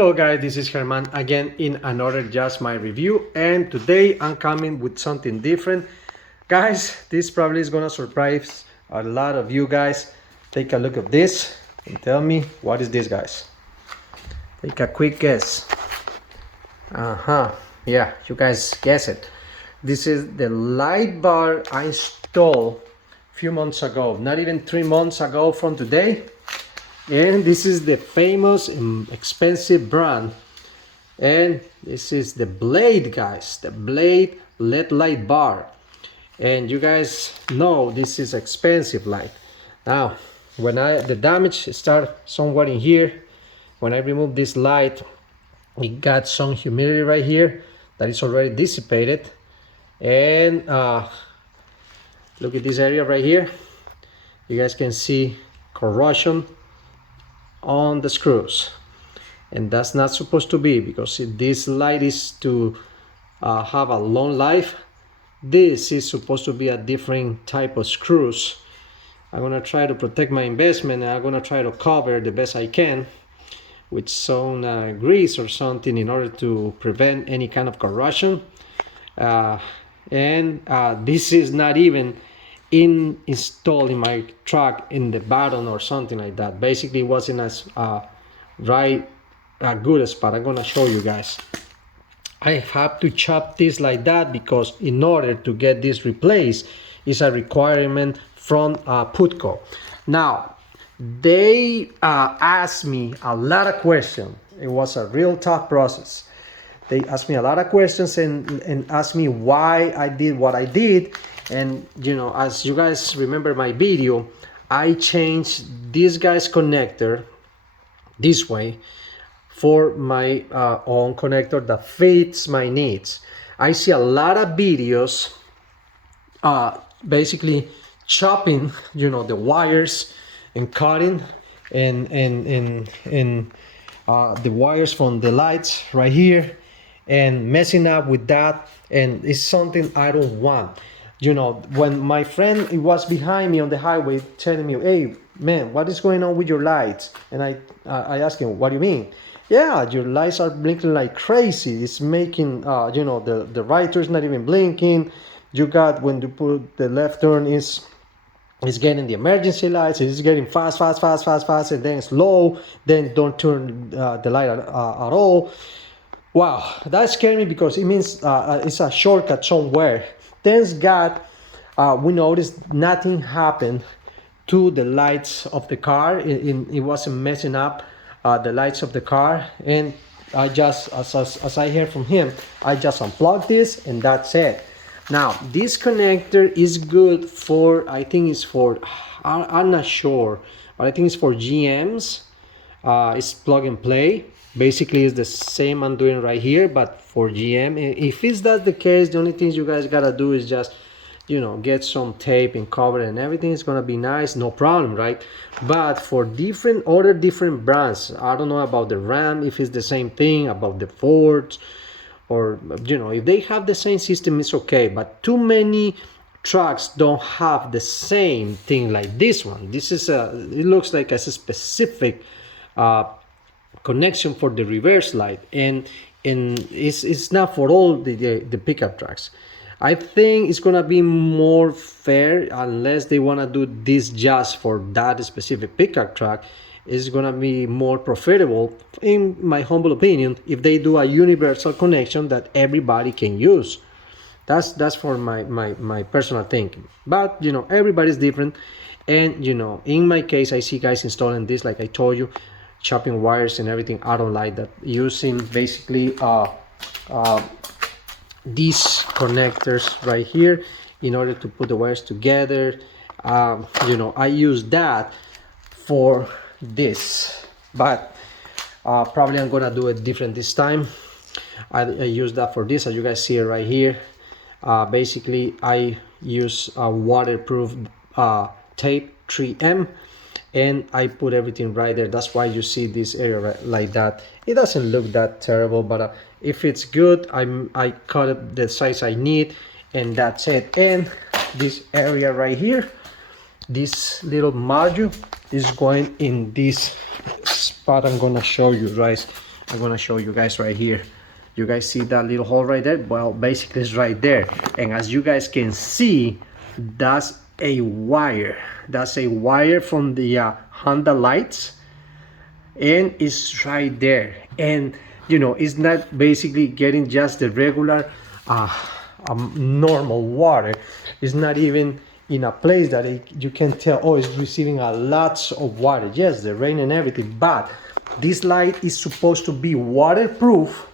Hello guys, this is Herman again in another Just My Review, and today I'm coming with something different. Guys, this probably is gonna surprise a lot of you guys. Take a look at this and tell me what is this, guys. Take a quick guess. Yeah, you guys guess it. This is the light bar I installed a few months ago, not even 3 months ago from today. And this is the famous and expensive brand, and this is the Blade, guys, the Blade LED light bar. And you guys know this is expensive light. Now when the damage start somewhere in here, when I remove this light, it got some humidity right here that is already dissipated. And look at this area right here, you guys can see corrosion on the screws, and that's not supposed to be, because this light is to have a long life. This is supposed to be a different type of screws. I'm gonna try to protect my investment, and I'm gonna try to cover the best I can with some grease or something in order to prevent any kind of corrosion. This is not even installed in my truck in the bottom or something like that. Basically it wasn't as good spot. I'm gonna show you guys. I have to chop this like that because in order to get this replaced is a requirement from Putco. Now they asked me a lot of questions. It was a real tough process. They asked me a lot of questions and asked me why I did what I did. And you know, as you guys remember my video, I changed this guy's connector this way for my own connector that fits my needs. I see a lot of videos basically chopping, you know, the wires and cutting and the wires from the lights right here and messing up with that, and it's something I don't want. You know, when my friend was behind me on the highway telling me, hey man, what is going on with your lights? And I asked him, what do you mean? Yeah, your lights are blinking like crazy. It's making you know, the right turn is not even blinking. You got, when you put the left turn, is getting the emergency lights. It's getting fast, and then slow, then don't turn the light at all. Wow, that scared me because it means it's a shortcut somewhere. Thanks God, we noticed nothing happened to the lights of the car. It wasn't messing up the lights of the car. And I just, as I heard from him, I just unplugged this and that's it. Now this connector is good for, I think it's for, I'm not sure, but I think it's for GMs. It's plug and play. Basically it's the same I'm doing right here, but for GM. If it's that the case, the only things you guys gotta do is just, you know, get some tape and cover it, and everything is gonna be nice, no problem, right? But for other different brands, I don't know about the Ram, if it's the same thing, about the Fords, or you know, if they have the same system, it's okay. But too many trucks don't have the same thing like this one. This is it looks like a specific connection for the reverse light, and it's not for all the pickup trucks. I think it's gonna be more fair, unless they want to do this just for that specific pickup truck. It's gonna be more profitable, in my humble opinion, if they do a universal connection that everybody can use. That's for my personal thinking. But you know, everybody's different. And you know, in my case, I see guys installing this, like I told you, chopping wires and everything. I don't like that. Using basically these connectors right here in order to put the wires together. You know, I use that for this, but probably I'm gonna do it different this time. I use that for this, as you guys see it right here. Basically I use a waterproof tape, 3M, and I put everything right there. That's why you see this area right like that. It doesn't look that terrible, but if it's good, I cut it the size I need, and that's it. And this area right here, this little module is going in this spot. I'm gonna show you guys I'm gonna show you guys right here. You guys see that little hole right there? Well, basically it's right there. And as you guys can see, that's a wire. That's a wire from the Honda lights, and it's right there. And you know, it's not basically getting just the regular normal water. It's not even in a place that you can tell, oh, it's receiving a lot of water. Yes, the rain and everything, but this light is supposed to be waterproof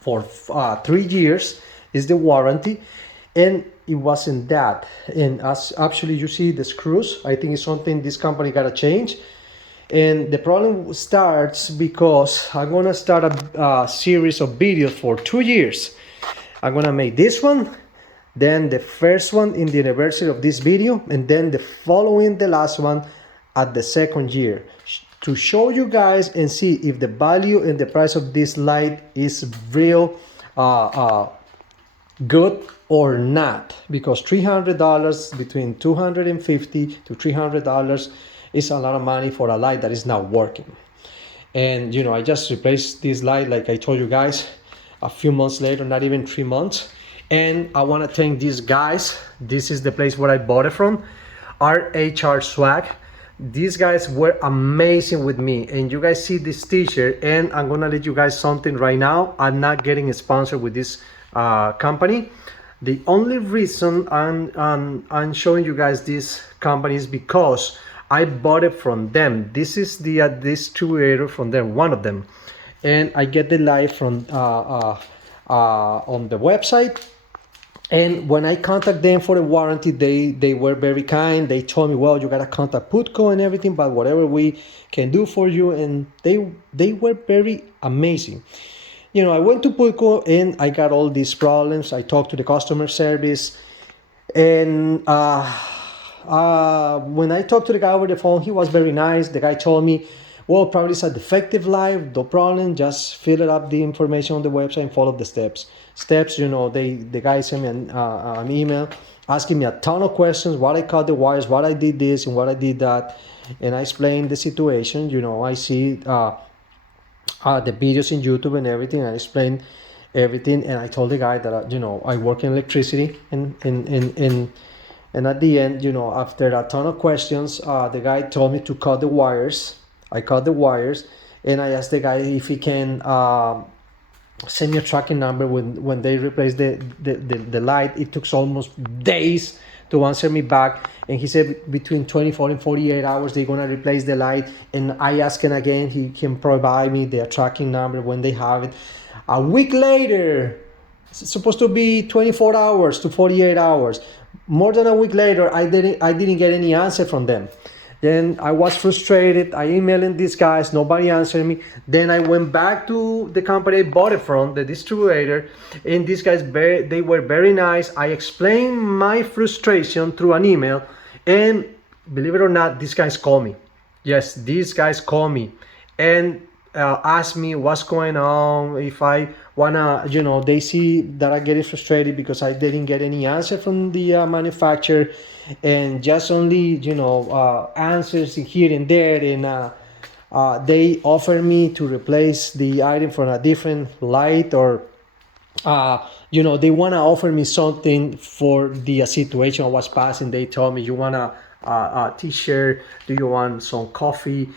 for 3 years is the warranty, and it wasn't that. And as actually you see the screws, I think it's something this company gotta change. And the problem starts because I'm gonna start a series of videos for 2 years. I'm gonna make this one, then the first one in the anniversary of this video, and then the following, the last one at the second year, to show you guys and see if the value and the price of this light is real good or not. Because $300, between $250 to $300 is a lot of money for a light that is not working. And you know, I just replaced this light, like I told you guys, a few months later, not even 3 months. And I want to thank these guys. This is the place where I bought it from, RHR SWAG. These guys were amazing with me. And you guys see this t-shirt, and I'm gonna let you guys something right now. I'm not getting a sponsor with this company. The only reason I'm showing you guys this company is because I bought it from them. This is the distributor from them, one of them. And I get the light from on the website. And when I contact them for the warranty, they were very kind. They told me, well, you gotta contact Putco and everything, but whatever we can do for you. And they were very amazing. You know, I went to Putco and I got all these problems. I talked to the customer service, and when I talked to the guy over the phone, he was very nice. The guy told me, well, probably it's a defective light, no problem. Just fill it up the information on the website and follow the steps. You know, the guy sent me an email asking me a ton of questions, what I cut the wires, what I did this and what I did that. And I explained the situation. You know, I see the videos in YouTube and everything. I explained everything. And I told the guy that, you know, I work in electricity. And at the end, you know, after a ton of questions, the guy told me to cut the wires. I cut the wires, and I asked the guy if he can send me a tracking number when they replaced the light. It took almost days to answer me back, and he said between 24 and 48 hours they're gonna replace the light. And I asked him again, he can provide me the tracking number when they have it. A week later, it's supposed to be 24 hours to 48 hours. More than a week later, I didn't get any answer from them. Then I was frustrated. I emailed these guys, nobody answered me. Then I went back to the company I bought it from, the distributor, and these guys, they were very nice. I explained my frustration through an email, and believe it or not, these guys called me. Yes, these guys called me and asked me what's going on, if I wanna, you know, they see that I get frustrated because I didn't get any answer from the manufacturer, and just only, you know, answers here and there. And they offer me to replace the item for a different light, or you know, they want to offer me something for the situation I was passing. They told me, you want a t-shirt, do you want some coffee?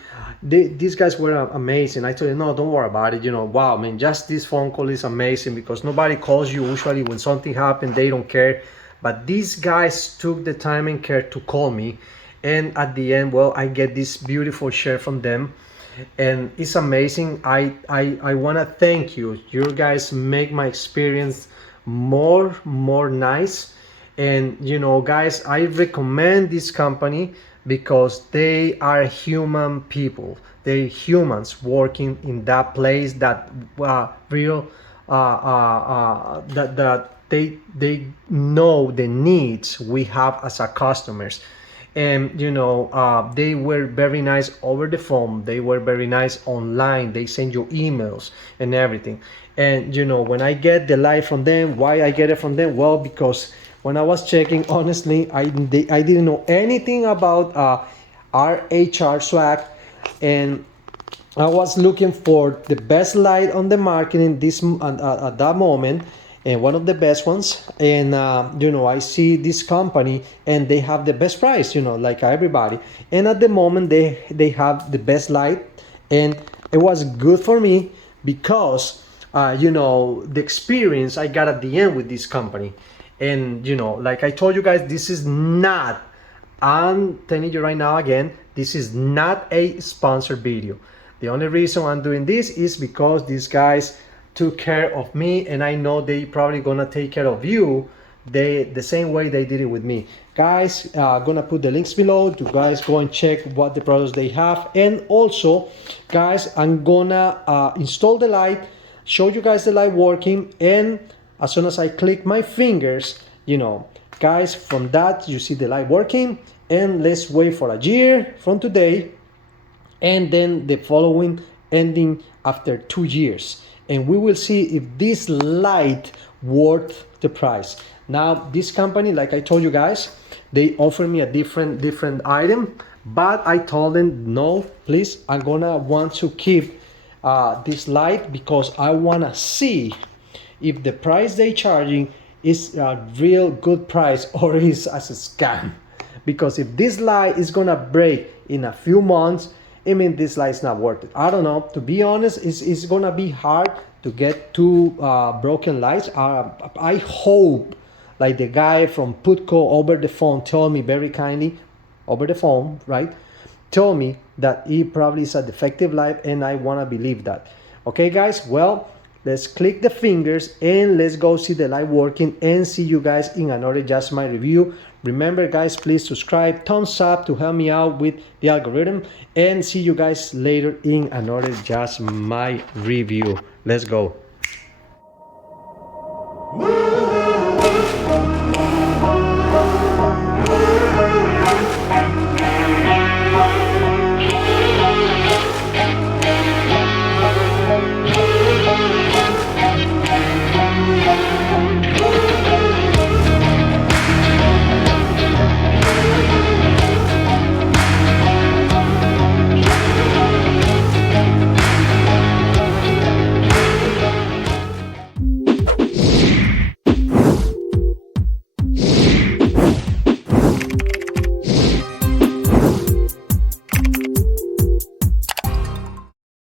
These guys were amazing. I told them, no, don't worry about it. You know, wow, man, just this phone call is amazing, because nobody calls you usually when something happened. They don't care. But these guys took the time and care to call me, and at the end, well, I get this beautiful shirt from them, and it's amazing. I want to thank you. You guys make my experience more nice. And you know, guys, I recommend this company because they are human people. They're humans working in that place that real that they know the needs we have as our customers. And you know, they were very nice over the phone, they were very nice online, they send you emails and everything. And you know, when I get the light from them, why I get it from them? Well, because when I was checking, honestly, I didn't know anything about RHR SWAG, and I was looking for the best light on the market in this at that moment, and one of the best ones. And you know, I see this company, and they have the best price. You know, like everybody. And at the moment, they have the best light, and it was good for me because you know, the experience I got at the end with this company. And you know, like I told you guys, this is not, I'm telling you right now again, this is not a sponsored video. The only reason I'm doing this is because these guys took care of me, and I know they probably gonna take care of you the same way they did it with me. Guys, gonna put the links below to guys go and check what the products they have. And also, guys, I'm gonna install the light, show you guys the light working, and as soon as I click my fingers, you know, guys, from that you see the light working. And let's wait for a year from today, and then the following ending after 2 years, and we will see if this light worth the price. Now this company, like I told you guys, they offer me a different item, but I told them no, please, I'm gonna want to keep this light because I wanna see if the price they charging is a real good price or is as a scam. Because if this light is gonna break in a few months, I mean, this light's not worth it. I don't know, to be honest, it's gonna be hard to get two broken lights. I hope, like the guy from Putco over the phone told me very kindly, over the phone, right? Told me that it probably is a defective light, and I wanna believe that. Okay guys, well, let's click the fingers and let's go see the light working, and see you guys in another Just My review. Remember guys, please subscribe, thumbs up to help me out with the algorithm, and see you guys later in another Just My review. Let's go.